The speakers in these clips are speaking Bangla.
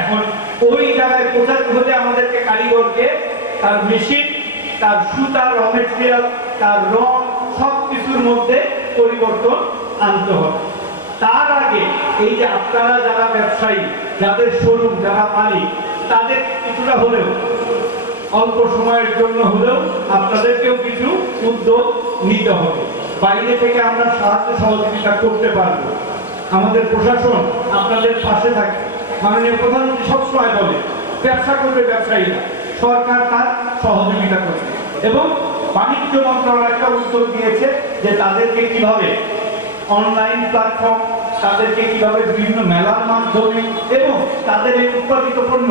এখন ওই জায়গায় পৌঁছাতে হলে আমাদেরকে কারিগরকে তার মেশিন, তার সুতা, র মেটেরিয়াল, তার রং সবকিছুর মধ্যে পরিবর্তন আনতে হবে। তার আগে এই যে আপনারা যারা ব্যবসায়ী, যাদের শোরুম, যারা মালিক, তাদের কিছুটা হলেও অল্প সময়ের জন্য হলেও আপনাদেরকেও কিছু উদ্যোগ নিতে হবে। বাইরে থেকে আমরা সাহায্য সহযোগিতা করতে পারবো। আমাদের প্রশাসন আপনাদের পাশে থাকে। মাননীয় প্রধানমন্ত্রী সবসময় বলে ব্যবসা করবে ব্যবসায়ীরা, সরকার তার সহযোগিতা করবে। এবং বাণিজ্য মন্ত্রণালয় একটা উদ্যোগ নিয়েছে যে তাদেরকে কিভাবে অনলাইন প্ল্যাটফর্ম, তাদেরকে কিভাবে বিভিন্ন মেলার মাধ্যমে এবং তাদের এই উৎপাদিত পণ্য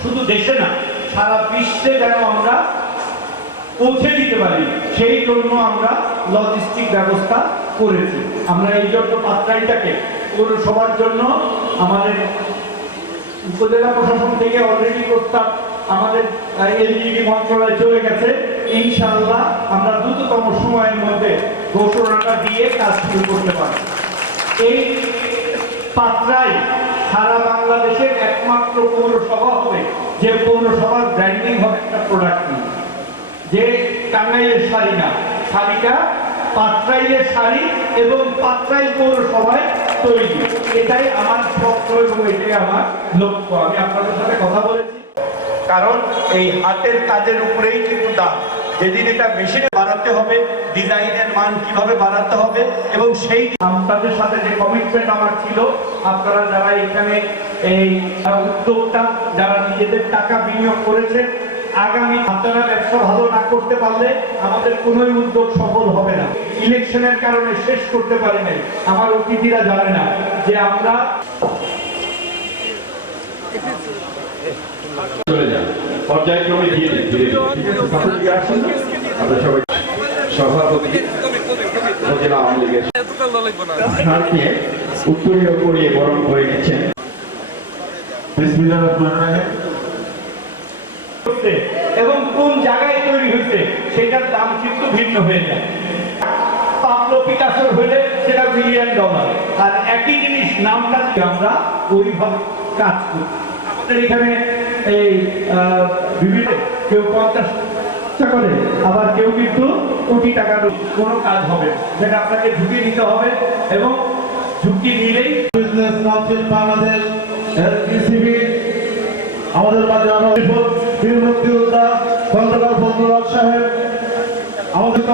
শুধু দেশে না সারা বিশ্বে যেন আমরা পৌঁছে দিতে পারি, সেই জন্য আমরা লজিস্টিক ব্যবস্থা করেছি। আমরা এই জন্য পাত্রাইটাকে পৌরসভার জন্য আমাদের উপজেলা প্রশাসন থেকে অলরেডি প্রস্তাব আমাদের এলজিডি মন্ত্রণালয়ে চলে গেছে। ইনশাআল্লাহ আমরা দ্রুততম সময়ের মধ্যে ঘোষণাটা দিয়ে কাজ শুরু করতে পারব। এই পাত্রাই সারা বাংলাদেশের একমাত্র পৌরসভা হবে যে পৌরসভার ব্র্যান্ডিং হবে একটা প্রোডাক্ট নিয়ে, যে টাঙ্গাইলের শাড়ি না, শাড়িটা পাত্রাইলের শাড়ি এবং পাত্রাইল পৌরসভায় তৈরি। এটাই আমার স্বপ্ন এবং এটাই আমার লক্ষ্য। আমি আপনাদের সাথে কথা বলেছি, কারণ এই হাতের কাজের উপরেই কিন্তু দাম। যেদিন এটা মেশিনে বাড়াতে হবে, ডিজাইনের মান কিভাবে বাড়াতে হবে, এবং সেই আপনাদের সাথে যে কমিটমেন্ট আমার ছিল, আপনারা যারা এখানে এই উদ্যোগটা, যারা নিজেদের টাকা বিনিয়োগ করেছেন, আগামী আপনারা ব্যবসা ভালো না করতে পারলে আমাদের কোন উদ্যোগ সফল হবে না। ইলেকশনের কারণে শেষ করতে পারি নাই। আমার অতিথিরা জানে না যে আমরা চলে যান পর্যায়ক্রমে দিয়ে সভাপতি উপজেলা আওয়ামী লীগের স্থানকে উত্তরীয় করিয়ে বরণ করে নিচ্ছেন। এবং কোন জায়গায় তৈরি হয়েছে সেটার দাম কিন্তু ভিন্ন হয়ে যায়। পাবলো পিকাসোর হলে সেটা $1 মিলিয়ন, আর একই জিনিস নামটা আমরা ওইভাবে কাজ করি। আমাদের এখানে এই বিভিন্ন কেউ 50 টাকা করে, আবার কেউ কিন্তু কোটি টাকার কোনো কাজ হবে, সেটা আপনাকে ঝুঁকি নিতে হবে এবং ঝুঁকি নিলেই বিজনেস কাউন্সিল বাংলাদেশ এলপিসিবি আমাদের মাঝে বীর মুক্তিযোদ্ধা খন্দকার ফজলুল হক সাহেব, আমাদের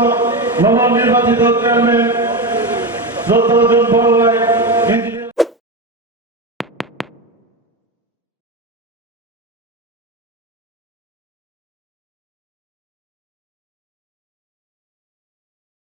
নবনির্বাচিত চেয়ারম্যান শ্রদ্ধাভাজন বড় ভাই